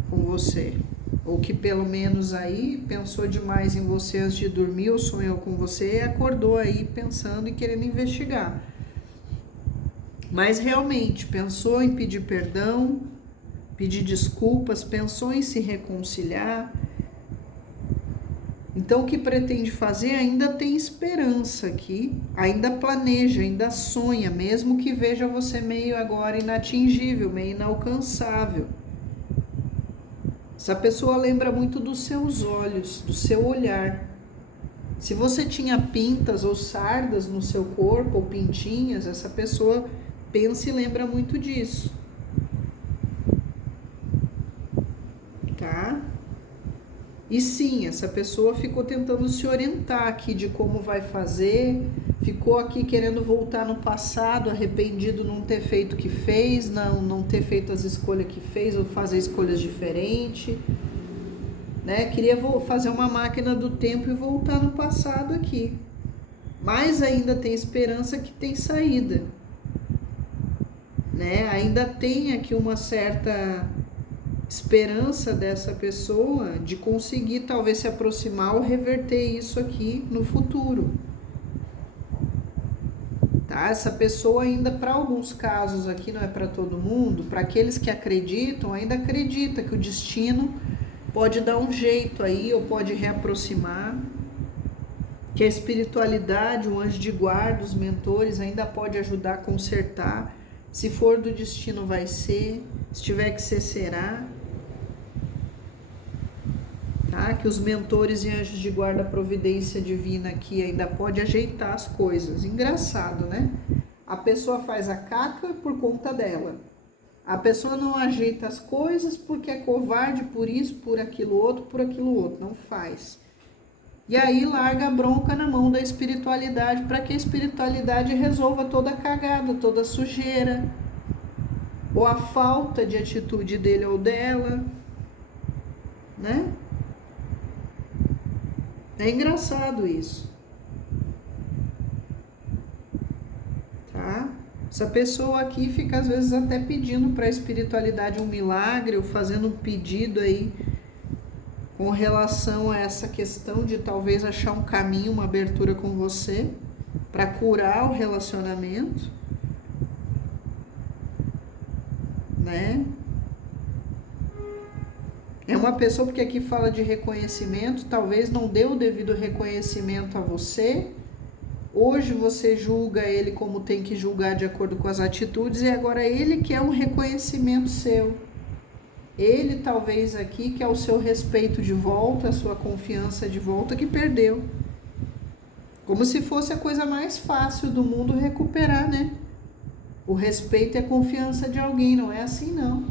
com você. Ou que pelo menos aí pensou demais em você antes de dormir, ou sonhou com você e acordou aí pensando e querendo investigar. Mas realmente pensou em pedir perdão, pedir desculpas, pensou em se reconciliar. Então, o que pretende fazer ainda tem esperança aqui, ainda planeja, ainda sonha, mesmo que veja você meio agora inatingível, meio inalcançável. Essa pessoa lembra muito dos seus olhos, do seu olhar. Se você tinha pintas ou sardas no seu corpo, ou pintinhas, essa pessoa pensa e lembra muito disso. Tá? E sim, essa pessoa ficou tentando se orientar aqui de como vai fazer, ficou aqui querendo voltar no passado, arrependido não ter feito o que fez, não ter feito as escolhas que fez ou fazer escolhas diferentes, né? Queria fazer uma máquina do tempo e voltar no passado aqui. Mas ainda tem esperança que tem saída, né? Ainda tem aqui uma certa esperança dessa pessoa de conseguir talvez se aproximar ou reverter isso aqui no futuro, tá? Essa pessoa ainda, para alguns casos aqui, não é para todo mundo, para aqueles que acreditam, ainda acredita que o destino pode dar um jeito aí ou pode reaproximar, que a espiritualidade, o anjo de guarda, os mentores ainda pode ajudar a consertar. Se for do destino vai ser, se tiver que ser, será. Tá? Que os mentores e anjos de guarda, providência divina aqui ainda pode ajeitar as coisas. Engraçado, né? A pessoa faz a caca por conta dela. A pessoa não ajeita as coisas porque é covarde por isso, por aquilo outro, não faz. E aí larga a bronca na mão da espiritualidade para que a espiritualidade resolva toda a cagada, toda a sujeira, ou a falta de atitude dele ou dela, né? É engraçado isso, tá? Essa pessoa aqui fica às vezes até pedindo para a espiritualidade um milagre ou fazendo um pedido aí com relação a essa questão de talvez achar um caminho, uma abertura com você para curar o relacionamento, né? É uma pessoa, porque aqui fala de reconhecimento, talvez não deu o devido reconhecimento a você, Hoje você julga ele como tem que julgar de acordo com as atitudes e agora ele quer um reconhecimento seu. Ele talvez aqui quer o seu respeito de volta, a sua confiança de volta que perdeu. Como se fosse a coisa mais fácil do mundo recuperar, né? O respeito e a confiança de alguém, não é assim não.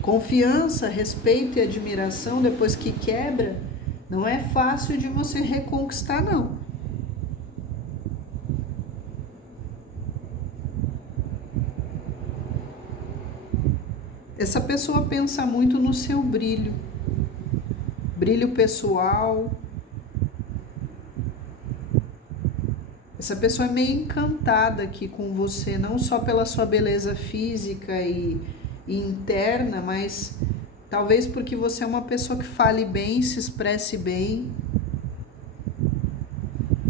Confiança, respeito e admiração, depois que quebra, não é fácil de você reconquistar, não. Essa pessoa pensa muito no seu brilho pessoal. Essa pessoa é meio encantada aqui com você, não só pela sua beleza física e interna, mas talvez porque você é uma pessoa que fale bem, se expresse bem,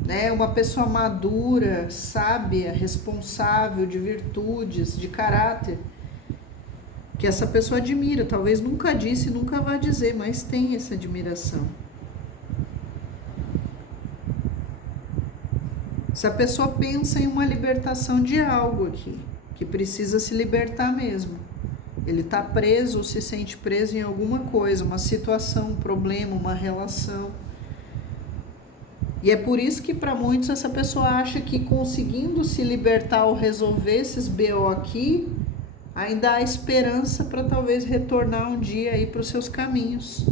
né? Uma pessoa madura, sábia, responsável, de virtudes, de caráter, que essa pessoa admira, talvez nunca disse, nunca vai dizer, mas tem essa admiração. Essa pessoa pensa em uma libertação de algo aqui, que precisa se libertar mesmo. Ele está preso ou se sente preso em alguma coisa, uma situação, um problema, uma relação. E é por isso que para muitos essa pessoa acha que conseguindo se libertar ou resolver esses BO aqui, ainda há esperança para talvez retornar um dia aí para os seus caminhos.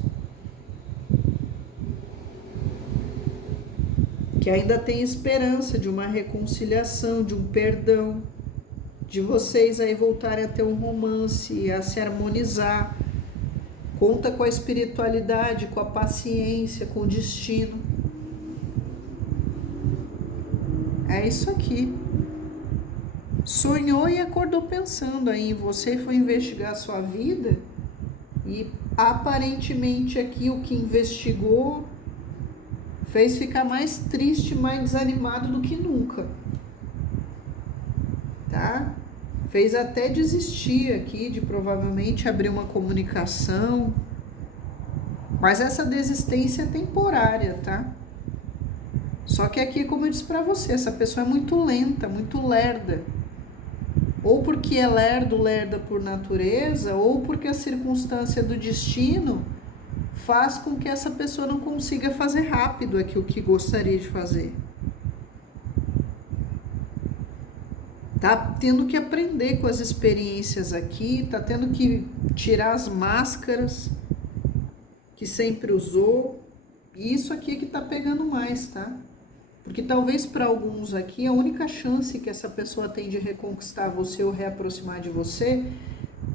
Que ainda tem esperança de uma reconciliação, de um perdão, de vocês aí voltarem a ter um romance, a se harmonizar. Conta com a espiritualidade, com a paciência, com o destino. É isso aqui. Sonhou e acordou pensando aí em você, foi investigar a sua vida e aparentemente aqui o que investigou fez ficar mais triste, mais desanimado do que nunca, tá? Fez até desistir aqui de provavelmente abrir uma comunicação, mas essa desistência é temporária, tá? Só que aqui, como eu disse pra você, essa pessoa é muito lenta, muito lerda. Ou porque é lerda por natureza, ou porque a circunstância do destino faz com que essa pessoa não consiga fazer rápido aqui o que gostaria de fazer. Tá tendo que aprender com as experiências aqui, tá tendo que tirar as máscaras que sempre usou. E isso aqui é que tá pegando mais, tá? Porque talvez para alguns aqui a única chance que essa pessoa tem de reconquistar você ou reaproximar de você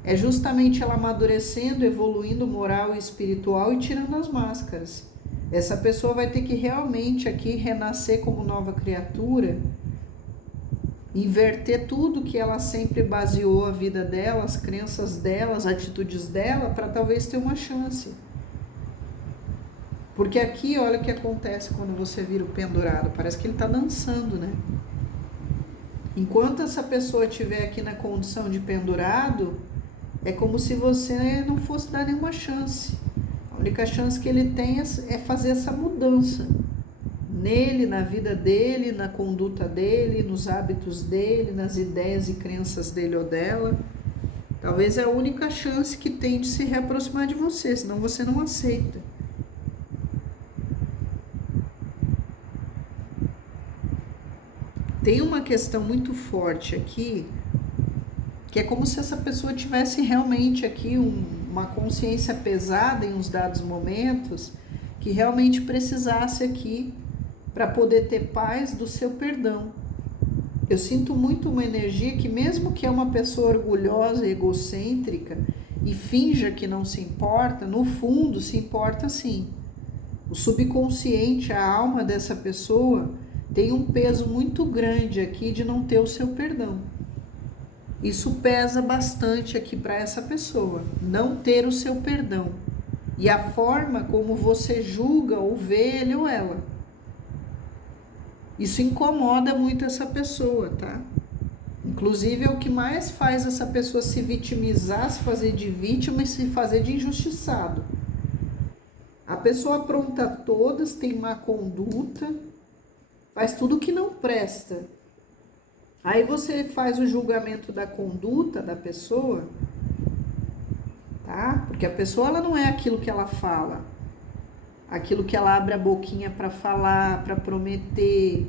é justamente ela amadurecendo, evoluindo moral e espiritual e tirando as máscaras. Essa pessoa vai ter que realmente aqui renascer como nova criatura, inverter tudo que ela sempre baseou a vida dela, as crenças dela, as atitudes dela, para talvez ter uma chance. Porque aqui, olha o que acontece quando você vira o pendurado, parece que ele está dançando, né? Enquanto essa pessoa estiver aqui na condição de pendurado, é como se você não fosse dar nenhuma chance. A única chance que ele tem é fazer essa mudança nele, na vida dele, na conduta dele, nos hábitos dele, nas ideias e crenças dele ou dela. Talvez é a única chance que tem de se reaproximar de você, senão você não aceita. Tem uma questão muito forte aqui, que é como se essa pessoa tivesse realmente aqui uma consciência pesada em uns dados momentos, que realmente precisasse aqui para poder ter paz do seu perdão. Eu sinto muito uma energia que mesmo que é uma pessoa orgulhosa e egocêntrica e finja que não se importa, no fundo se importa sim. O subconsciente, a alma dessa pessoa tem um peso muito grande aqui de não ter o seu perdão. Isso pesa bastante aqui para essa pessoa, não ter o seu perdão. E a forma como você julga ou vê ele ou ela. Isso incomoda muito essa pessoa, tá? Inclusive é o que mais faz essa pessoa se vitimizar, se fazer de vítima e se fazer de injustiçado. A pessoa apronta todas, tem má conduta, faz tudo que não presta. Aí você faz o julgamento da conduta da pessoa, tá? Porque a pessoa ela não é aquilo que ela fala, aquilo que ela abre a boquinha para falar, para prometer,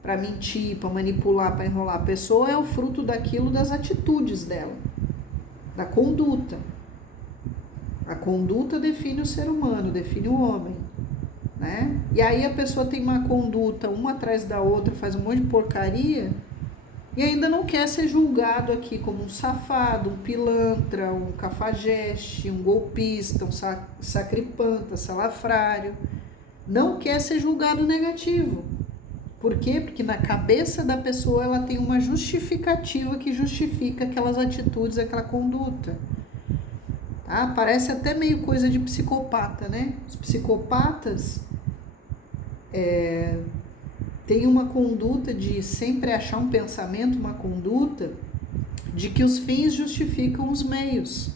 para mentir, para manipular, para enrolar. A pessoa é o fruto daquilo, das atitudes dela, da conduta. A conduta define o ser humano, define o homem, né? E aí a pessoa tem uma conduta uma atrás da outra, faz um monte de porcaria e ainda não quer ser julgado aqui como um safado, um pilantra, um cafajeste, um golpista, um sacripanta, salafrário. Não quer ser julgado negativo. Por quê? Porque na cabeça da pessoa ela tem uma justificativa que justifica aquelas atitudes, aquela conduta. Tá? Parece até meio coisa de psicopata, né? Os psicopatas têm uma conduta de sempre achar um pensamento, uma conduta de que os fins justificam os meios.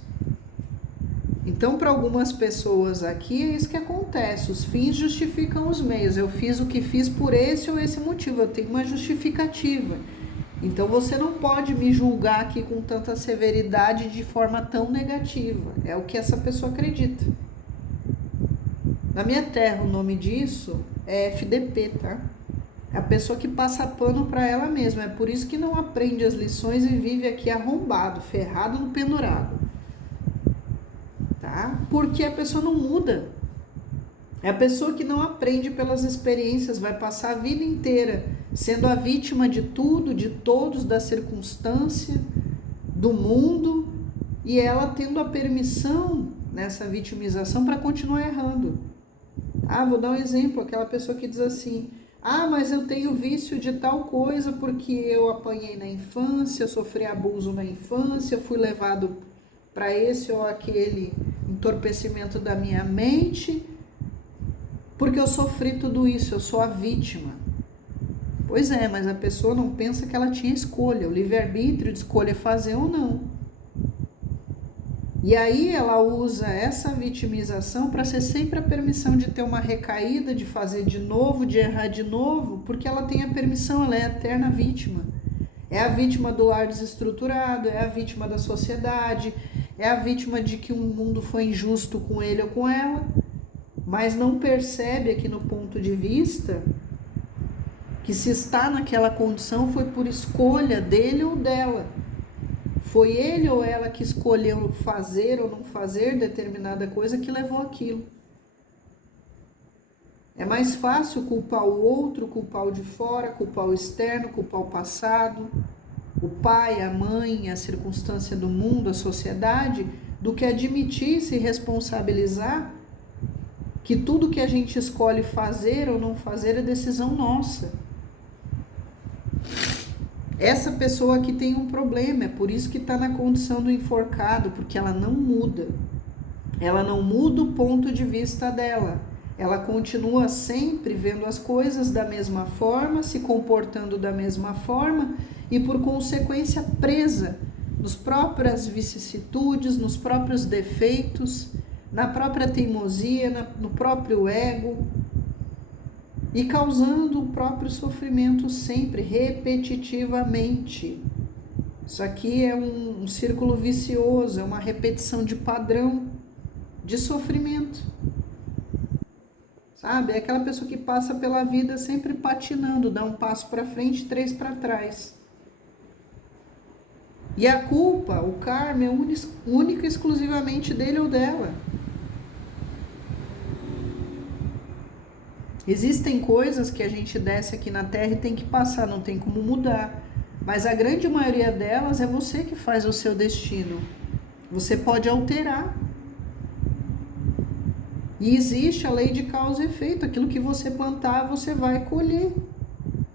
Então, para algumas pessoas aqui, é isso que acontece. Os fins justificam os meios. Eu fiz o que fiz por esse ou esse motivo. Eu tenho uma justificativa. Então, você não pode me julgar aqui com tanta severidade de forma tão negativa. É o que essa pessoa acredita. Na minha terra, o nome disso é FDP, tá? É a pessoa que passa pano para ela mesma. É por isso que não aprende as lições e vive aqui arrombado, ferrado no pendurado. Tá? Porque a pessoa não muda. É a pessoa que não aprende pelas experiências, vai passar a vida inteira sendo a vítima de tudo, de todos, da circunstância, do mundo, e ela tendo a permissão nessa vitimização para continuar errando. Vou dar um exemplo, aquela pessoa que diz assim: mas eu tenho vício de tal coisa porque eu apanhei na infância, eu sofri abuso na infância, eu fui levado para esse ou aquele entorpecimento da minha mente, porque eu sofri tudo isso, eu sou a vítima. Pois é, mas a pessoa não pensa que ela tinha escolha, o livre-arbítrio de escolher fazer ou não. E aí ela usa essa vitimização para ser sempre a permissão de ter uma recaída, de fazer de novo, de errar de novo, porque ela tem a permissão, ela é a eterna vítima. É a vítima do lar desestruturado, é a vítima da sociedade, é a vítima de que um mundo foi injusto com ele ou com ela, mas não percebe aqui no ponto de vista que se está naquela condição foi por escolha dele ou dela. Foi ele ou ela que escolheu fazer ou não fazer determinada coisa que levou aquilo. É mais fácil culpar o outro, culpar o de fora, culpar o externo, culpar o passado, o pai, a mãe, a circunstância do mundo, a sociedade, do que admitir e se responsabilizar que tudo que a gente escolhe fazer ou não fazer é decisão nossa. Essa pessoa aqui tem um problema, é por isso que está na condição do enforcado, porque ela não muda. Ela não muda o ponto de vista dela. Ela continua sempre vendo as coisas da mesma forma, se comportando da mesma forma e, por consequência, presa nas próprias vicissitudes, nos próprios defeitos, na própria teimosia, no próprio ego, e causando o próprio sofrimento sempre, repetitivamente. Isso aqui é um círculo vicioso, é uma repetição de padrão de sofrimento. Sabe? É aquela pessoa que passa pela vida sempre patinando, dá um passo para frente, 3 para trás. E a culpa, o karma, é única e exclusivamente dele ou dela. Existem coisas que a gente desce aqui na Terra e tem que passar, não tem como mudar. Mas a grande maioria delas é você que faz o seu destino. Você pode alterar. E existe a lei de causa e efeito. Aquilo que você plantar, você vai colher.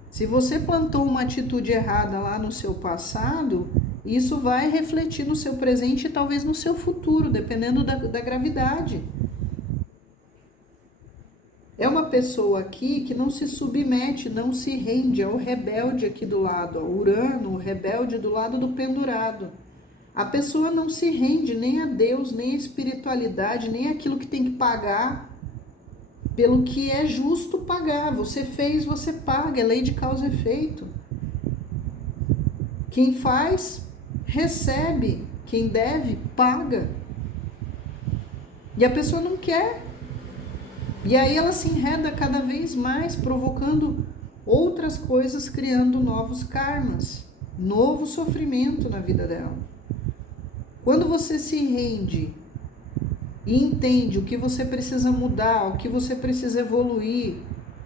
Se você plantou uma atitude errada lá no seu passado, isso vai refletir no seu presente e talvez no seu futuro, dependendo da gravidade. É uma pessoa aqui que não se submete, não se rende, é o rebelde aqui do lado, ó, Urano, o rebelde do lado do pendurado. A pessoa não se rende nem a Deus, nem a espiritualidade, nem aquilo que tem que pagar. pelo que é justo pagar. Você fez, você paga, é lei de causa e efeito. Quem faz, recebe. Quem deve, paga. E a pessoa não quer. E aí ela se enreda cada vez mais, provocando outras coisas, criando novos karmas, novo sofrimento na vida dela. Quando você se rende e entende o que você precisa mudar, o que você precisa evoluir,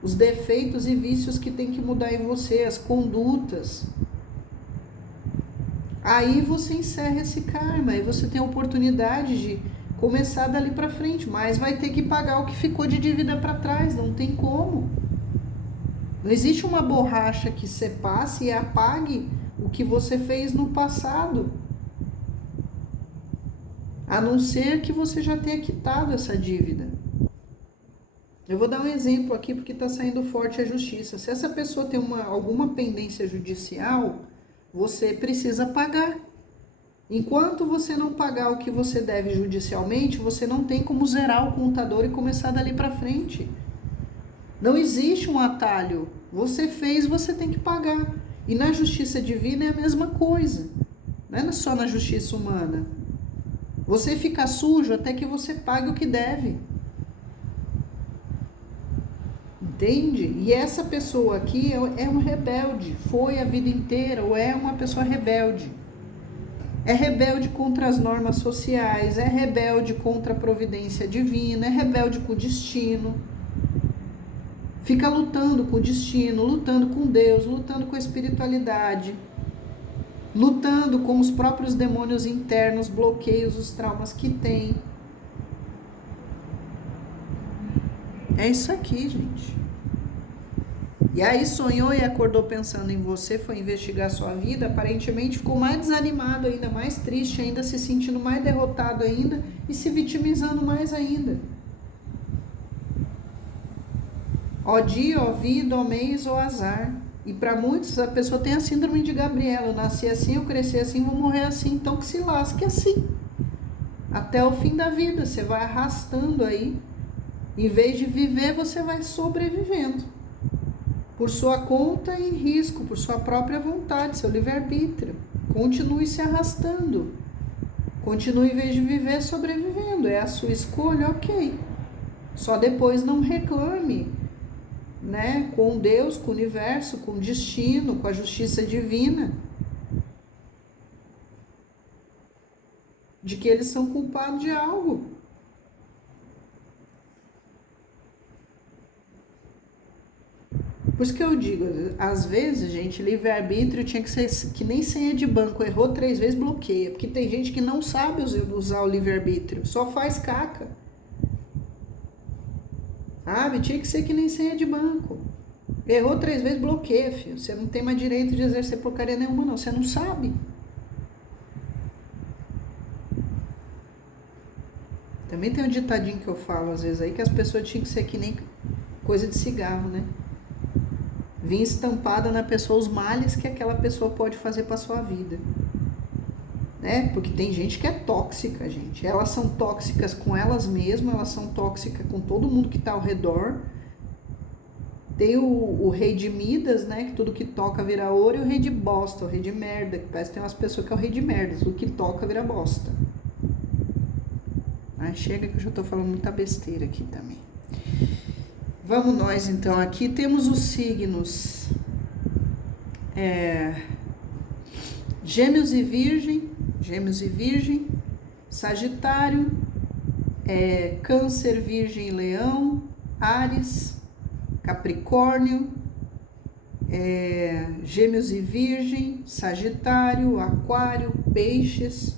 os defeitos e vícios que tem que mudar em você, as condutas, aí você encerra esse karma, aí você tem a oportunidade de começar dali para frente, mas vai ter que pagar o que ficou de dívida para trás, não tem como. Não existe uma borracha que você passe e apague o que você fez no passado, a não ser que você já tenha quitado essa dívida. Eu vou dar um exemplo aqui porque está saindo forte a justiça. Se essa pessoa tem alguma pendência judicial, você precisa pagar. Enquanto você não pagar o que você deve judicialmente, você não tem como zerar o contador e começar dali para frente. Não existe um atalho. Você fez, você tem que pagar. E na justiça divina é a mesma coisa. Não é só na justiça humana. Você fica sujo até que você pague o que deve. Entende? E essa pessoa aqui é um rebelde. Foi a vida inteira ou é uma pessoa rebelde. É rebelde contra as normas sociais, é rebelde contra a providência divina, é rebelde com o destino. Fica lutando com o destino, lutando com Deus, lutando com a espiritualidade, lutando com os próprios demônios internos, bloqueios, os traumas que tem. É isso aqui, gente. E aí sonhou e acordou pensando em você, foi investigar sua vida, aparentemente ficou mais desanimado ainda, mais triste ainda, se sentindo mais derrotado ainda e se vitimizando mais ainda. Ó dia, ó vida, ó mês, ó azar. E para muitos a pessoa tem a síndrome de Gabriela, eu nasci assim, eu cresci assim, vou morrer assim, então que se lasque assim. Até o fim da vida, você vai arrastando aí, em vez de viver, você vai sobrevivendo. Por sua conta e risco, por sua própria vontade, seu livre-arbítrio. Continue se arrastando. Continue, em vez de viver, sobrevivendo. É a sua escolha, ok. Só depois não reclame, né? Com Deus, com o universo, com o destino, com a justiça divina, de que eles são culpados de algo. Por isso que eu digo, às vezes, gente, livre-arbítrio tinha que ser que nem senha de banco. Errou 3 vezes, bloqueia. Porque tem gente que não sabe usar o livre-arbítrio, só faz caca. Sabe? Tinha que ser que nem senha de banco. Errou 3 vezes, bloqueia, filho. Você não tem mais direito de exercer porcaria nenhuma, não. Você não sabe. Também tem um ditadinho que eu falo às vezes aí, que as pessoas tinham que ser que nem coisa de cigarro, né? Vinha estampada na pessoa os males que aquela pessoa pode fazer para sua vida, né? Porque tem gente que é tóxica, gente. Elas são tóxicas com elas mesmas, elas são tóxicas com todo mundo que tá ao redor. Tem o rei de Midas, né? Que tudo que toca vira ouro, e o rei de bosta, o rei de merda, que parece que tem umas pessoas que é o rei de merda, tudo que toca vira bosta. Mas chega que eu já tô falando muita besteira aqui também. Vamos nós então, aqui temos os signos Gêmeos e Virgem, Sagitário, Câncer, Virgem e Leão, Áries, Capricórnio, Gêmeos e Virgem, Sagitário, Aquário, Peixes,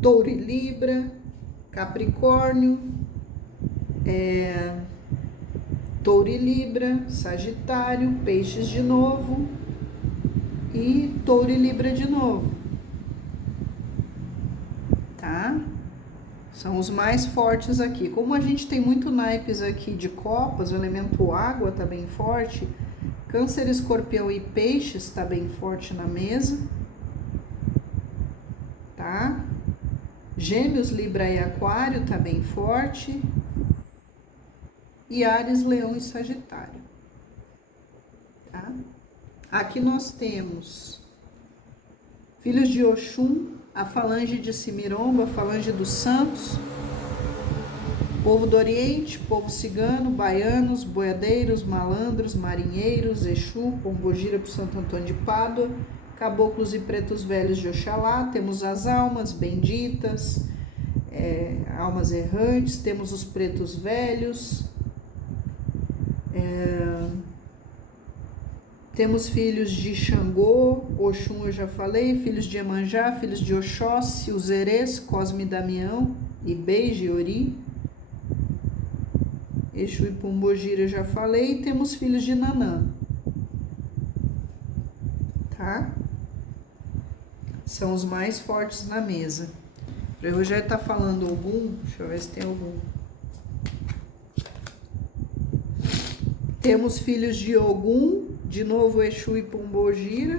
Touro e Libra, Capricórnio, Touro e Libra, Sagitário, Peixes de novo e Touro e Libra de novo, tá? São os mais fortes aqui. Como a gente tem muito naipes aqui de copas, o elemento água tá bem forte, Câncer, Escorpião e Peixes tá bem forte na mesa, tá? Gêmeos, Libra e Aquário tá bem forte. e Áries, Leão e Sagitário. Tá? Aqui nós temos filhos de Oxum, a falange de Cimiromba, a falange dos Santos, povo do Oriente, povo cigano, baianos, boiadeiros, malandros, marinheiros, Exu, Pombogira para Santo Antônio de Pádua, caboclos e pretos velhos de Oxalá, temos as almas benditas, almas errantes, temos os pretos velhos, temos filhos de Xangô, Oxum eu já falei, filhos de Iemanjá, filhos de Oxóssi, os Erês, Cosme e Damião, Ibeji e Ori, Exu e Pombogira eu já falei, e temos filhos de Nanã, tá? São os mais fortes na mesa. Eu já tá falando algum, deixa eu ver se tem algum. Temos filhos de Ogum, de novo Exu e Pombogira.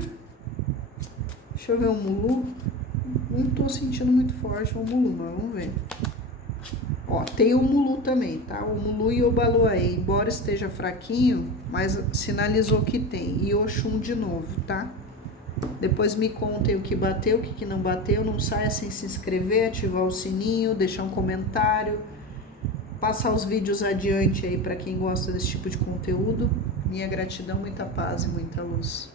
Deixa eu ver o Mulu. Não tô sentindo muito forte o Mulu, mas vamos ver. Ó, tem o Mulu também, tá? O Mulu e o Baluaê, embora esteja fraquinho, mas sinalizou que tem. E Oxum de novo, tá? Depois me contem o que bateu, o que não bateu. Não saia sem se inscrever, ativar o sininho, deixar um comentário, passar os vídeos adiante aí para quem gosta desse tipo de conteúdo. Minha gratidão, muita paz e muita luz.